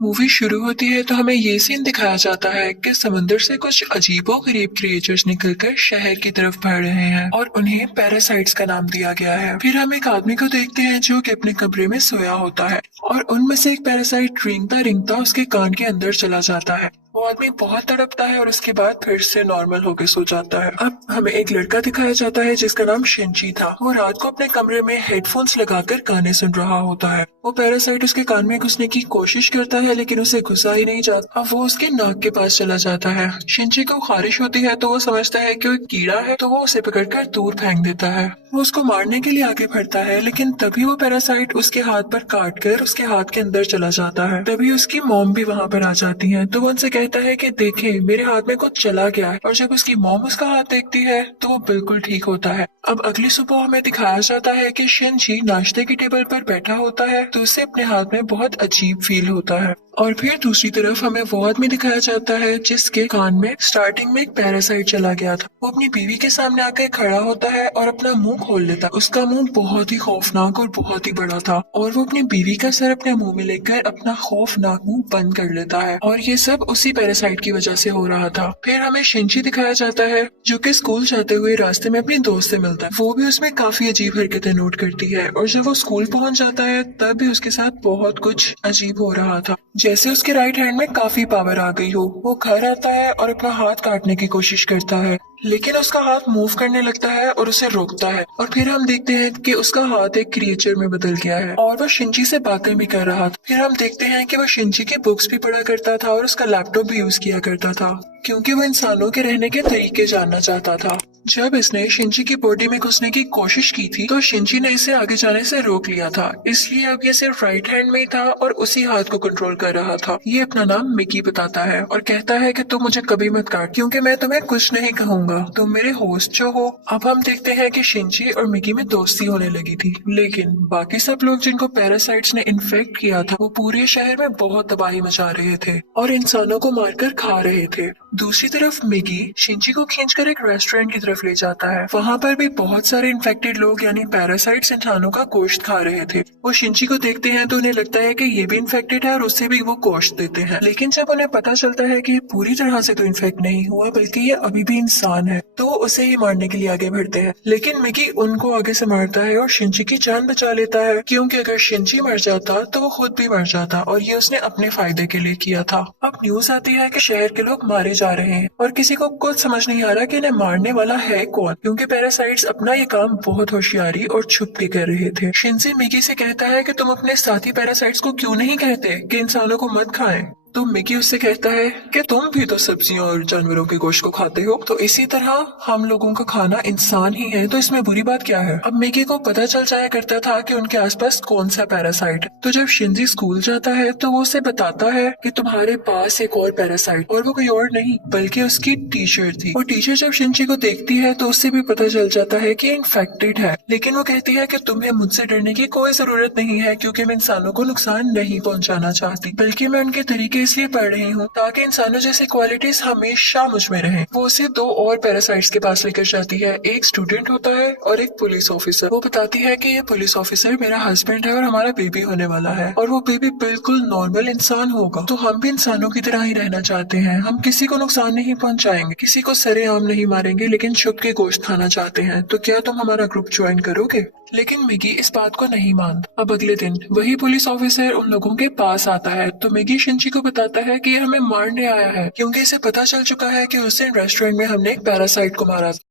Movie शुरू होती है तो हमें ये सीन दिखाया जाता है कि समंदर से कुछ अजीबोगरीब क्रिएचर्स निकलकर शहर की तरफ बढ़ रहे हैं और उन्हें पैरासाइट्स का नाम दिया गया है। फिर हम एक आदमी को देखते हैं जो कि अपने कमरे में सोया होता है और उनमें से एक पैरासाइट रेंगता रेंगता उसके कान के अंदर चला जाता है। वो आदमी बहुत तड़पता है और उसके बाद फिर से नॉर्मल होकर सो जाता है। अब हमें एक लड़का दिखाया जाता है जिसका नाम शिनची था। वो रात को अपने कमरे में हेडफोन्स लगाकर गाने सुन रहा होता है। वो पैरासाइट उसके कान में घुसने की कोशिश करता है लेकिन उसे घुसा ही नहीं जाता। अब वो उसके नाक के पास चला जाता है। शिनची को खारिश होती है तो वो समझता है कि वो एक कीड़ा है, तो वो उसे पकड़कर दूर फेंक देता है। वो उसको मारने के लिए आगे बढ़ता है लेकिन तभी वो पैरासाइट उसके हाथ पर काट कर उसके हाथ के अंदर चला जाता है। तभी उसकी मॉम भी वहाँ पर आ जाती है तो वो उनसे कहता है कि देखें मेरे हाथ में कुछ चला गया है। और जब उसकी मॉम उसका हाथ देखती है तो वो बिल्कुल ठीक होता है। अब अगली सुबह हमें दिखाया जाता है कि शिनची नाश्ते की टेबल पर बैठा होता है तो उसे अपने हाथ में बहुत अजीब फील होता है। और फिर दूसरी तरफ हमें वो आदमी दिखाया जाता है जिसके कान में स्टार्टिंग में एक पैरासाइट चला गया था। वो अपनी बीवी के सामने आकर खड़ा होता है और अपना मुंह खोल लेता है। उसका मुंह बहुत ही खौफनाक और बहुत ही बड़ा था और वो अपनी बीवी का सर अपने मुंह में लेकर अपना खौफनाक मुंह बंद कर लेता है और ये सब उसी पैरासाइट की वजह से हो रहा था। फिर हमें शिनची दिखाया जाता है जो कि स्कूल जाते हुए रास्ते में अपनी दोस्त से मिलता है। वो भी उसमें काफी अजीब हरकतें नोट करती है और जब वो स्कूल पहुंच जाता है तब भी उसके साथ बहुत कुछ अजीब हो रहा था, जैसे उसके राइट हैंड में काफी पावर आ गई हो। वो घर आता है और अपना हाथ काटने की कोशिश करता है लेकिन उसका हाथ मूव करने लगता है और उसे रोकता है और फिर हम देखते हैं कि उसका हाथ एक क्रिएचर में बदल गया है और वो शिनची से बातें भी कर रहा था। फिर हम देखते हैं कि वो शिनची की बुक्स भी पढ़ा करता था और उसका लैपटॉप भी यूज किया करता था क्योंकि वो इंसानों के रहने के तरीके जानना चाहता था। जब इसने शिनची की बॉडी में घुसने की कोशिश की थी तो शिनची ने इसे आगे जाने से रोक लिया था, इसलिए अब ये सिर्फ राइट हैंड में ही था और उसी हाथ को कंट्रोल कर रहा था। ये अपना नाम मिकी बताता है और कहता है कि तुम मुझे कभी मत काट क्योंकि मैं तुम्हें कुछ नहीं कहूंगा, तुम मेरे होस्ट जो हो। अब हम देखते हैं कि शिनची और मिकी में दोस्ती होने लगी थी लेकिन बाकी सब लोग जिनको पैरासाइट्स ने इन्फेक्ट किया था वो पूरे शहर में बहुत तबाही मचा रहे थे और इंसानों को मारकर खा रहे थे। दूसरी तरफ मिकी शिनची को खींचकर एक रेस्टोरेंट की तरफ ले जाता है। वहाँ पर भी बहुत सारे इन्फेक्टेड लोग यानी पैरासाइट्स इंसानों का गोश्त खा रहे थे। वो शिनची को देखते हैं तो उन्हें लगता है कि ये भी इन्फेक्टेड है और उससे भी वो गोश्त देते हैं, लेकिन जब उन्हें पता चलता है कि ये पूरी तरह से तो इन्फेक्ट नहीं हुआ बल्कि ये अभी भी इंसान है तो वो उसे ही मारने के लिए आगे बढ़ते हैं। लेकिन मिकी उनको आगे से मारता है और शिनची की जान बचा लेता है क्योंकि अगर शिनची मर जाता तो वो खुद भी मर जाता और ये उसने अपने फायदे के लिए किया था। अब न्यूज आती है कि शहर के लोग मारे जा रहे हैं और किसी को कुछ समझ नहीं आ रहा कि इन्हें मारने वाला है कौन क्योंकि पैरासाइट्स अपना ये काम बहुत होशियारी और छुप के कर रहे थे। शिनची मिकी से कहता है कि तुम अपने साथी पैरासाइट्स को क्यों नहीं कहते कि इंसानों को मत खाएं। तो मिकी उससे कहता है कि तुम भी तो सब्जियों और जानवरों के गोश्त को खाते हो, तो इसी तरह हम लोगों का खाना इंसान ही है, तो इसमें बुरी बात क्या है। अब मिकी को पता चल जाया करता था कि उनके आसपास कौन सा पैरासाइट है, तो जब शिनजी स्कूल जाता है तो वो उसे बताता है कि तुम्हारे पास एक और पैरासाइट, और वो कोई और नहीं बल्कि उसकी टीचर थी। वो टीचर जब शिनजी को देखती है तो उससे भी पता चल जाता है कि इन्फेक्टेड है, लेकिन वो कहती है कि तुम्हें मुझसे डरने की कोई जरूरत नहीं है क्योंकि मैं इंसानों को नुकसान नहीं पहुंचाना चाहती, बल्कि मैं उनके तरीके इसलिए पढ़ रही हूँ ताकि इंसानों जैसी क्वालिटीज हमेशा मुझ में रहें। वो उसे दो और पैरासाइट्स के पास लेकर जाती है, एक स्टूडेंट होता है और एक पुलिस ऑफिसर। वो बताती है कि ये पुलिस ऑफिसर मेरा हस्बैंड है और हमारा बेबी होने वाला है और वो बेबी बिल्कुल नॉर्मल इंसान होगा, तो हम भी इंसानों की तरह ही रहना चाहते हैं। हम किसी को नुकसान नहीं पहुँचाएंगे, किसी को सरेआम नहीं मारेंगे, लेकिन छुप के गोश्त खाना चाहते हैं। तो क्या तुम हमारा ग्रुप ज्वाइन करोगे? लेकिन मिगी इस बात को नहीं मानता। अब अगले दिन वही पुलिस ऑफिसर उन लोगों के पास आता है तो मिगी शिनची को बताता है कि ये हमें मारने आया है क्योंकि इसे पता चल चुका है कि उस दिन रेस्टोरेंट में हमने एक पैरासाइट को मारा था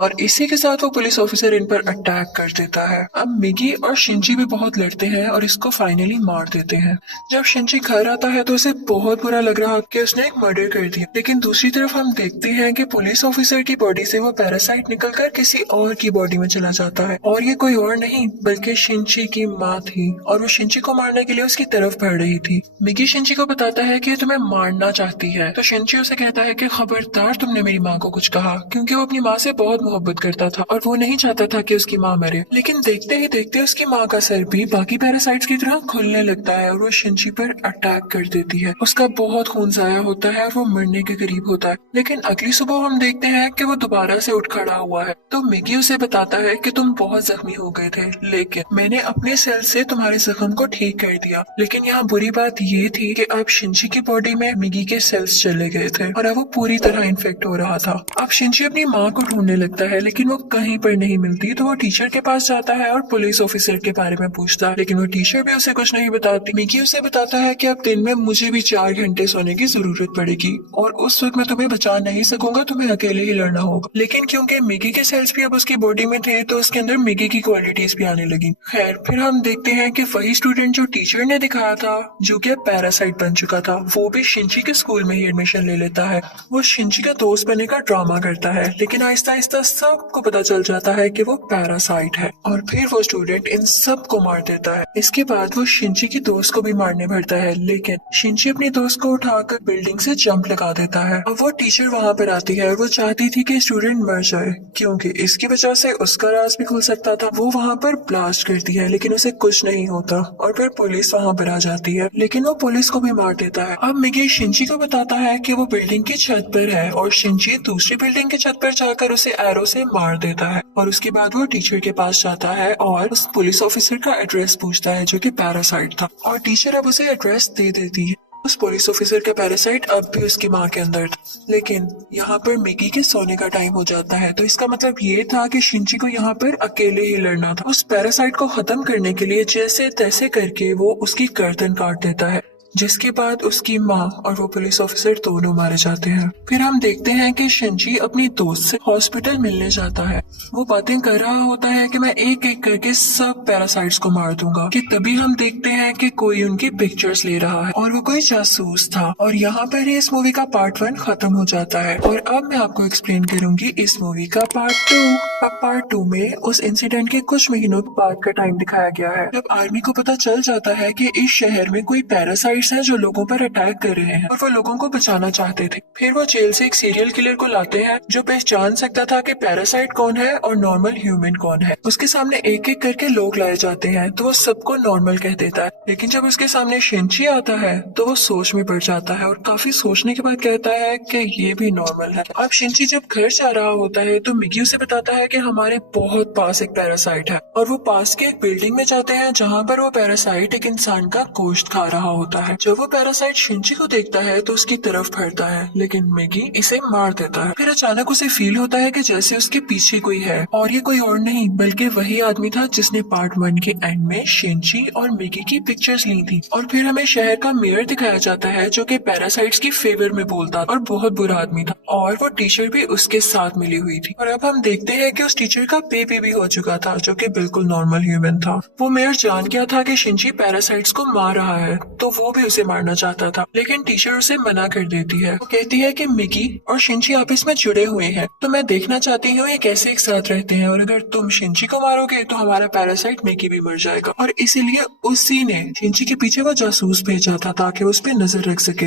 और इसी के साथ वो पुलिस ऑफिसर इन पर अटैक कर देता है। अब मिगी और शिनची भी बहुत लड़ते हैं और इसको फाइनली मार देते हैं। जब शिनची घर आता है तो उसे बहुत बुरा लग रहा कि उसने एक मर्डर कर दिया, लेकिन दूसरी तरफ हम देखते हैं कि पुलिस ऑफिसर की बॉडी से वो पैरासाइट निकलकर किसी और की बॉडी में चला जाता है और ये कोई और नहीं बल्कि शिनची की माँ थी और वो शिनची को मारने के लिए उसकी तरफ बढ़ रही थी। मिगी शिनची को बताता है कि तुम्हें मारना चाहती है, तो शिनची उसे कहता है कि खबरदार तुमने मेरी माँ को कुछ कहा, क्योंकि वो अपनी माँ से बहुत मोहब्बत करता था और वो नहीं चाहता था कि उसकी माँ मरे। लेकिन देखते ही देखते उसकी माँ का सर भी बाकी पैरासाइट्स की तरह खुलने लगता है और वो शिनची पर अटैक कर देती है। उसका बहुत खून जाया होता है और वो मरने के करीब होता है। लेकिन अगली सुबह हम देखते हैं कि वो दोबारा से उठ खड़ा हुआ है। तो मिगी उसे बताता है कि तुम बहुत जख्मी हो गए थे, लेकिन मैंने अपने सेल से तुम्हारे जख्म को ठीक कर दिया। लेकिन यहाँ बुरी बात ये थी कि अब शिनची की बॉडी में मिगी के सेल्स चले गए थे और अब वो पूरी तरह इन्फेक्ट हो रहा था। अब शिनची अपनी माँ को ढूंढने लगता है, लेकिन वो कहीं पर नहीं मिलती। तो वो टीचर के पास जाता है और पुलिस ऑफिसर के बारे में पूछता है, लेकिन वो टीचर भी उसे कुछ नहीं बताती। मिगी उसे बताता है कि अब दिन में मुझे भी 4 घंटे सोने की जरूरत पड़ेगी और उस वक्त मैं तुम्हें बचा नहीं सकूंगा, तुम्हें अकेले ही लड़ना होगा। लेकिन क्योंकि मिगी के सेल्स भी अब उसकी बॉडी में थे तो उसके अंदर मिगी की क्वालिटीज भी आने लगी। खैर, फिर हम देखते हैं कि वही स्टूडेंट जो टीचर ने दिखाया था, जो कि पैरासाइट बन चुका था, वो भी शिनची के स्कूल में ही एडमिशन ले लेता है। वो शिनची का दोस्त बनने का ड्रामा करता है, लेकिन आहिस्ता आहिस्ता सबको पता चल जाता है कि वो पैरासाइट है और फिर वो स्टूडेंट इन सब को मार देता है। इसके बाद वो शिनची की दोस्त को भी मारने भरता है, लेकिन शिनची अपनी दोस्त को उठाकर बिल्डिंग से जंप लगा देता है। अब वो टीचर वहाँ पर आती है और वो चाहती थी कि स्टूडेंट मर जाए, क्योंकि इसकी वजह से उसका राज भी खुल सकता था। वो वहाँ पर ब्लास्ट करती है, लेकिन उसे कुछ नहीं होता और फिर पुलिस वहाँ पर आ जाती है, लेकिन वो पुलिस को भी मार देता है। अब मिगी शिनची को बताता है कि वो बिल्डिंग की छत पर है और शिनची दूसरी बिल्डिंग की छत पर जाकर उसे एरो से मार देता है। और उसके बाद वो टीचर के पास जाता है और उस पुलिस ऑफिसर का एड्रेस पूछता है, जो कि पैरासाइट था, और टीचर अब उसे एड्रेस दे देती है। उस पुलिस ऑफिसर का पैरासाइट अब भी उसकी माँ के अंदर था, लेकिन यहाँ पर मिगी के सोने का टाइम हो जाता है। तो इसका मतलब ये था कि शिनची को यहाँ पर अकेले ही लड़ना था। उस पैरासाइट को खत्म करने के लिए जैसे तैसे करके वो उसकी गर्दन काट देता है, जिसके बाद उसकी माँ और वो पुलिस ऑफिसर दोनों मारे जाते हैं। फिर हम देखते हैं कि शिनची अपनी दोस्त से हॉस्पिटल मिलने जाता है। वो बातें कर रहा होता है कि मैं एक एक करके सब पैरासाइट्स को मार दूंगा, कि तभी हम देखते हैं कि कोई उनकी पिक्चर्स ले रहा है और वो कोई जासूस था। और यहाँ पर ही इस मूवी का पार्ट 1 खत्म हो जाता है और अब मैं आपको एक्सप्लेन करूंगी इस मूवी का पार्ट 2। अब पार्ट 2 में उस इंसिडेंट के कुछ महीनों बाद का टाइम दिखाया गया है, जब आर्मी को पता चल जाता है कि इस शहर में कोई पैरासाइट हैं जो लोगों पर अटैक कर रहे हैं और वो लोगों को बचाना चाहते थे। फिर वो जेल से एक सीरियल किलर को लाते हैं जो पहचान सकता था कि पैरासाइट कौन है और नॉर्मल ह्यूमन कौन है। उसके सामने एक एक करके लोग लाए जाते हैं तो वो सबको नॉर्मल कह देता है, लेकिन जब उसके सामने शिनची आता है तो वो सोच में पड़ जाता है और काफी सोचने के बाद कहता है कि ये भी नॉर्मल है। अब शिनची जब घर जा रहा होता है तो मिगी उसे बताता है कि हमारे बहुत पास एक पैरासाइट है और वो पास के एक बिल्डिंग में जाते हैं जहाँ पर वो पैरासाइट एक इंसान का गोश्त खा रहा होता है। जब वो पैरासाइट शिनची को देखता है तो उसकी तरफ बढ़ता है, लेकिन मिगी इसे मार देता है। फिर अचानक उसे फील होता है कि जैसे उसके पीछे कोई है और ये कोई और नहीं बल्कि वही आदमी था जिसने पार्ट 1 के एंड में शिनची और मिगी की पिक्चर्स ली थी। और फिर हमें शहर का मेयर दिखाया जाता है जो कि पैरासाइट्स की फेवर में बोलता और बहुत बुरा आदमी था और वो टीचर भी उसके साथ मिली हुई थी। और अब हम देखते हैं कि उस टीचर का बेबी भी हो चुका था जो कि बिल्कुल नॉर्मल ह्यूमन था। वो मेयर जान गया था कि शिनची पैरासाइट्स को मार रहा है तो वो भी उसे मारना चाहता था, लेकिन टीचर उसे मना कर देती है। वो कहती है कि मिगी और शिनची आपस में जुड़े हुए हैं तो मैं देखना चाहती हूँ ये कैसे एक साथ रहते हैं, और अगर तुम शिनची को मारोगे तो हमारा पैरासाइट मिगी भी मर जाएगा। और इसीलिए उसी ने शिनची के पीछे वो जासूस भेजा था ताकि उस पर नजर रख सके।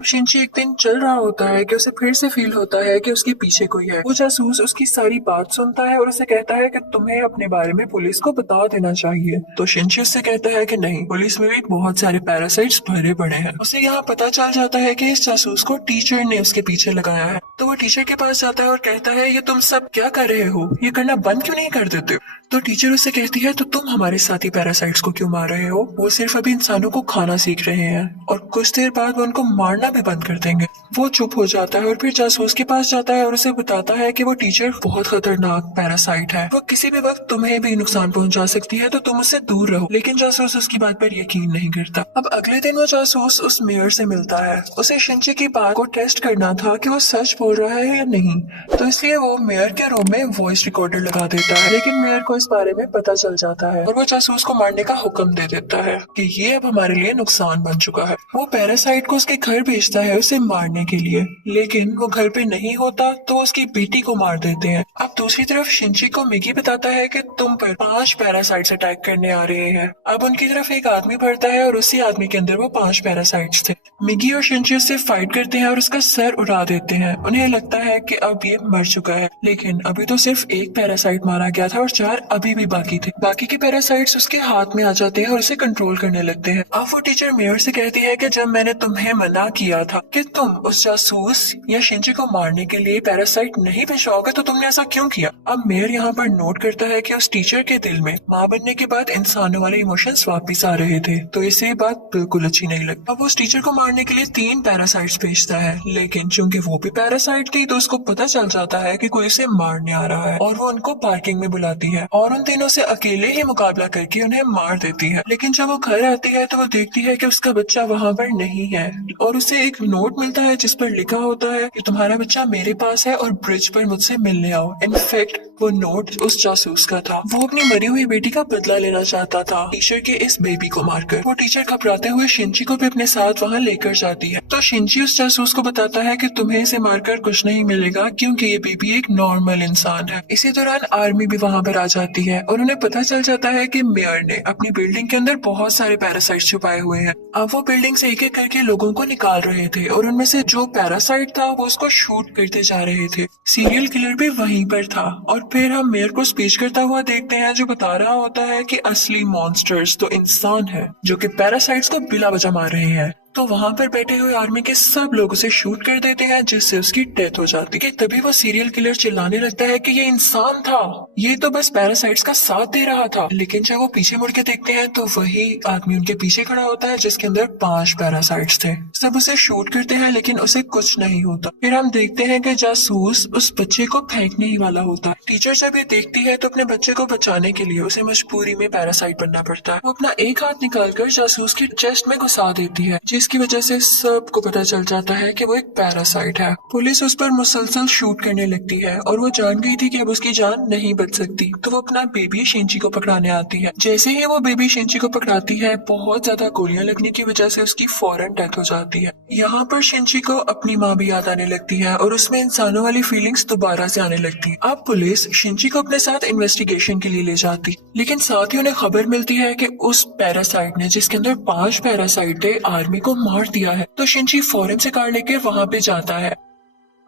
शिनची एक दिन चल रहा होता है कि उसे फिर से फील होता है कि उसके पीछे कोई है। वो जासूस उसकी सारी बात सुनता है और उसे कहता है कि तुम्हें अपने बारे में पुलिस को बता देना चाहिए। तो शिनची उससे कहता है कि नहीं, पुलिस में भी बहुत सारे पैरासाइट्स भरे पड़े हैं। उसे यहाँ पता चल जाता है कि इस जासूस को टीचर ने उसके पीछे लगाया है। तो वो टीचर के पास जाता है और कहता है ये तुम सब क्या कर रहे हो, ये करना बंद क्यों नहीं कर देते। तो टीचर उससे कहती है तो तुम हमारे साथी पैरासाइट्स को क्यों मार रहे हो, वो सिर्फ अभी इंसानों को खाना सीख रहे हैं और कुछ देर बाद वो उनको मारना भी बंद कर देंगे। वो चुप हो जाता है और फिर जासूस के पास जाता है और उसे बताता है कि वो टीचर बहुत खतरनाक पैरासाइट है, वो किसी भी वक्त तुम्हें भी नुकसान पहुंचा सकती है तो तुम उससे दूर रहो। लेकिन जासूस उसकी बात पर यकीन नहीं करता। अब अगले दिन वो जासूस उस मेयर से मिलता है। उसे शिनची की बात को टेस्ट करना था कि वो सच बोल रहा है या नहीं, तो इसलिए वो मेयर के रूम में वॉइस रिकॉर्डर लगा देता है। लेकिन मेयर को इस बारे में पता चल जाता है और वो जासूस को मारने का हुक्म दे देता है कि ये अब हमारे लिए नुकसान बन चुका है। वो पैरासाइट को उसके घर भेजता है उसे मारने के लिए, लेकिन वो घर पे नहीं होता तो उसकी बेटी को मार देते हैं। अब दूसरी तरफ शिनची को मिगी बताता है कि तुम पर 5 पैरासाइट्स अटैक करने आ रहे हैं। अब उनकी तरफ एक आदमी बढ़ता है और उसी आदमी के अंदर वो 5 पैरासाइट्स थे। मिगी और शिनची उससे फाइट करते हैं और उसका सर उड़ा देते हैं। उन्हें उन्हें लगता है कि अब ये मर चुका है, लेकिन अभी तो सिर्फ एक पैरासाइट मारा गया था और 4 अभी भी बाकी थे। बाकी के पैरासाइट्स उसके हाथ में आ जाते हैं और उसे कंट्रोल करने लगते हैं। अब वो टीचर मेयर से कहती है कि जब मैंने तुम्हें मना किया था कि तुम उस जासूस या शिंजी को मारने के लिए पैरासाइट नहीं भिजवाओगे तो तुमने ऐसा क्यों किया। अब मेयर यहाँ पर नोट करता है कि उस टीचर के दिल में माँ बनने के बाद इंसानों वाले इमोशंस वापस आ रहे थे, तो इसे ये बात बिल्कुल अच्छी नहीं लगती। अब वो उस टीचर को मारने के लिए 3 पैरासाइट्स भेजता है, लेकिन चूंकि वो भी पैरासाइट थी तो उसको पता चल जाता है कि कोई उसे मारने आ रहा है और वो उनको पार्किंग में बुलाती है और उन तीनों से अकेले ही मुकाबला करके उन्हें मार देती है। लेकिन जब वो घर आती है तो वो देखती है कि उसका बच्चा वहाँ पर नहीं है और उसे एक नोट मिलता है जिस पर लिखा होता है कि तुम्हारा बच्चा मेरे पास है और ब्रिज पर मुझसे मिलने आओ। इनफैक्ट वो नोट उस जासूस का था। वो अपनी मरी हुई बेटी का बदला लेना चाहता था टीचर के इस बेबी को मारकर। वो टीचर घबराते हुए शिंजी को भी अपने साथ वहाँ लेकर जाती है, तो शिंजी उस जासूस को बताता है कि तुम्हें इसे मारकर कुछ नहीं मिलेगा क्योंकि ये बेबी एक नॉर्मल इंसान है। इसी दौरान आर्मी भी वहाँ पर आ जाती है और उन्हें पता चल जाता है कि मेयर ने अपनी बिल्डिंग के अंदर बहुत सारे पैरासाइट छुपाए हुए हैं। अब वो बिल्डिंग से एक एक करके लोगों को निकाल रहे थे और उनमें से जो पैरासाइट था वो उसको शूट करते जा रहे थे। सीरियल किलर भी वहीं पर था और फिर हम मेयर को स्पीच करता हुआ देखते हैं जो बता रहा होता है कि असली मॉन्स्टर्स तो इंसान है जो कि पैरासाइट्स को बिला वजह मार रहे हैं। तो वहाँ पर बैठे हुए आर्मी के सब लोग उसे शूट कर देते हैं जिससे उसकी डेथ हो जाती है। तभी वो सीरियल किलर चिल्लाने लगता है कि ये इंसान था, ये तो बस पैरासाइट्स का साथ दे रहा था। लेकिन जब वो पीछे मुड़ के देखते हैं तो वही आदमी उनके पीछे खड़ा होता है जिसके अंदर 5 पैरासाइट्स थे। सब उसे शूट करते हैं लेकिन उसे कुछ नहीं होता। फिर हम देखते हैं कि जासूस उस बच्चे को फेंकने ही वाला होता है। टीचर जब ये देखती है तो अपने बच्चे को बचाने के लिए उसे मजबूरी में पैरासाइट बनना पड़ता है। वो अपना एक हाथ निकालकर जासूस की चेस्ट में घुसा देती है जिसकी वजह से सबको पता चल जाता है कि वो एक पैरासाइट है। पुलिस उस पर मुसलसल शूट करने लगती है और वो जान गई थी कि अब उसकी जान नहीं बच सकती, तो वो अपना बेबी शिंजी को पकड़ाने आती है। जैसे ही वो बेबी शिंजी को पकड़ाती है बहुत ज्यादा गोलियां लगने की वजह से उसकी फौरन डेथ हो जाती है। यहाँ पर शिंजी को अपनी माँ भी याद आने लगती है और उसमें इंसानों वाली फीलिंग्स दोबारा से आने लगती है। अब पुलिस शिंजी को अपने साथ इन्वेस्टिगेशन के लिए ले जाती, लेकिन साथ ही उन्हें खबर मिलती है कि उस पैरासाइट ने जिसके अंदर 5 पैरासाइट थे आर्मी को मार दिया है। तो शिंजी फौरन से कार लेकर वहाँ पे जाता है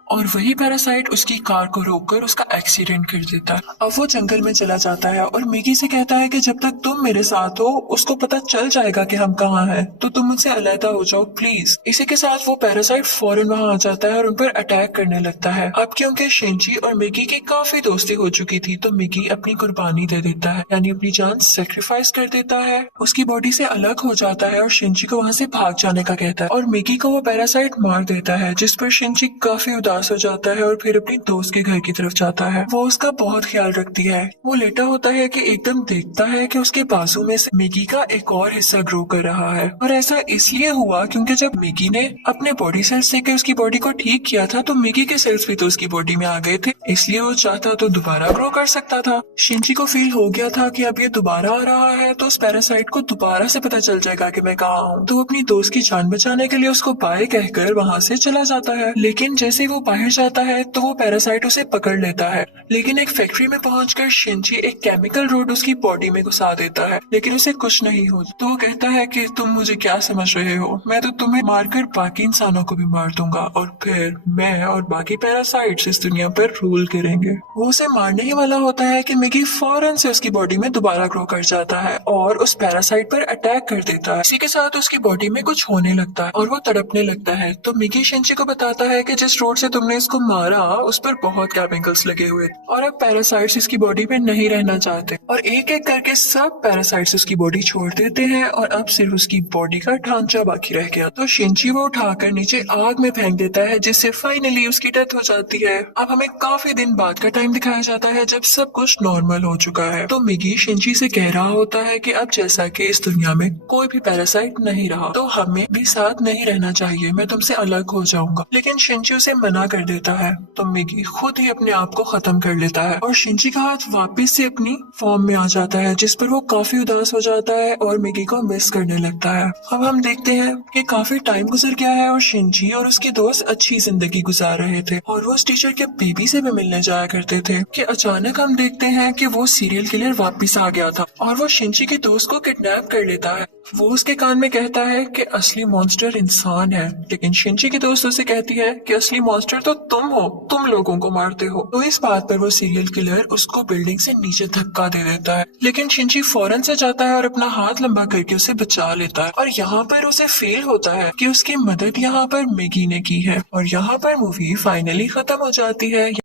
और वही पैरासाइट उसकी कार को रोककर उसका एक्सीडेंट कर देता है। अब वो जंगल में चला जाता है और मिगी से कहता है कि जब तक तुम मेरे साथ हो उसको पता चल जाएगा कि हम कहाँ हैं, तो तुम मुझसे अलहदा हो जाओ प्लीज। इसी के साथ वो पैरासाइट फौरन वहाँ आ जाता है और उन पर अटैक करने लगता है। अब क्योंकि शिंजी और मिगी की काफी दोस्ती हो चुकी थी तो मिगी अपनी कुर्बानी दे देता है, यानी अपनी जान सेक्रीफाइस कर देता है, उसकी बॉडी से अलग हो जाता है और शिंजी को वहाँ से भाग जाने का कहता है और मिगी को वो पैरासाइट मार देता है, जिस पर शिंजी काफी उदास हो जाता है और फिर अपनी दोस्त के घर की तरफ जाता है। वो उसका बहुत ख्याल रखती है। वो लेटा होता है कि एकदम देखता है कि उसके बाजू में से मिगी का एक और हिस्सा ग्रो कर रहा है और ऐसा इसलिए हुआ क्योंकि जब मिगी ने अपने बॉडी सेल्स लेकर उसकी बॉडी को ठीक किया था तो मिगी के सेल्स भी तो उसकी बॉडी में आ गए थे, इसलिए वो चाहता तो दोबारा ग्रो कर सकता था। शिंजी को फील हो गया था कि अब ये दोबारा आ रहा है तो उस पैरासाइट को दोबारा से पता चल जाएगा कि मैं कहाँ हूँ, तो वो अपनी दोस्त की जान बचाने के लिए उसको बाय कहकर वहाँ से चला जाता है। लेकिन जैसे वो बाहर जाता है तो वो पैरासाइट उसे पकड़ लेता है, लेकिन एक फैक्ट्री में पहुंचकर शिंजी एक केमिकल रोड उसकी बॉडी में घुसा देता है, लेकिन उसे कुछ नहीं होता। तो वो कहता है कि तुम मुझे क्या समझ रहे हो, मैं तो तुम्हें मारकर बाकी इंसानों को भी मार दूंगा और फिर मैं और बाकी पैरासाइट्स इस दुनिया पर रूल करेंगे। वो उसे मारने ही वाला होता है कि मिगी फौरन से उसकी बॉडी में दोबारा ग्रो कर जाता है और उस पैरासाइट पर अटैक कर देता है। इसी के साथ उसकी बॉडी में कुछ होने लगता है और वो तड़पने लगता है। तो मिगी शिंजी को बताता है कि जिस रोड से तुमने इसको मारा उस पर बहुत केमिकल्स लगे हुए और अब पैरासाइट्स इसकी बॉडी में नहीं रहना चाहते और एक एक करके सब पैरासाइट्स उसकी बॉडी छोड़ देते हैं और अब सिर्फ उसकी बॉडी का ढांचा बाकी रह गया। तो शिंजी वो उठाकर नीचे आग में फेंक देता है जिससे फाइनली उसकी डेथ हो जाती है। अब हमें काफी दिन बाद का टाइम दिखाया जाता है जब सब कुछ नॉर्मल हो चुका है। तो मिगी शिंजी से कह रहा होता है कि अब जैसा कि इस दुनिया में कोई भी पैरासाइट नहीं रहा तो हमें भी साथ नहीं रहना चाहिए, मैं तुमसे अलग हो जाऊंगा। लेकिन शिंजी उसे मना कर देता है तो मिगी खुद ही अपने आप को खत्म कर लेता है और शिंजी का हाथ वापस से अपनी फॉर्म में आ जाता है, जिस पर वो काफी उदास हो जाता है और मिगी को मिस करने लगता है। अब हम देखते हैं कि काफी टाइम गुजर गया है और शिंजी और उसके दोस्त अच्छी जिंदगी गुजार रहे थे और वो उस टीचर के बेबी से भी मिलने जाया करते थे कि अचानक हम देखते हैं कि वो सीरियल किलर वापस आ गया था और वो शिंजी के दोस्त को किडनैप कर लेता है। वो उसके कान में कहता है कि असली मॉन्स्टर इंसान है, लेकिन शिनची की दोस्त उसे कहती है कि असली मॉन्स्टर तो तुम हो, तुम लोगों को मारते हो। तो इस बात पर वो सीरियल किलर उसको बिल्डिंग से नीचे धक्का दे देता है, लेकिन शिनची फौरन से जाता है और अपना हाथ लंबा करके उसे बचा लेता है। और यहाँ पर उसे फील होता है कि उसकी मदद यहाँ पर मैगी ने की है। और यहाँ पर मूवी फाइनली खत्म हो जाती है।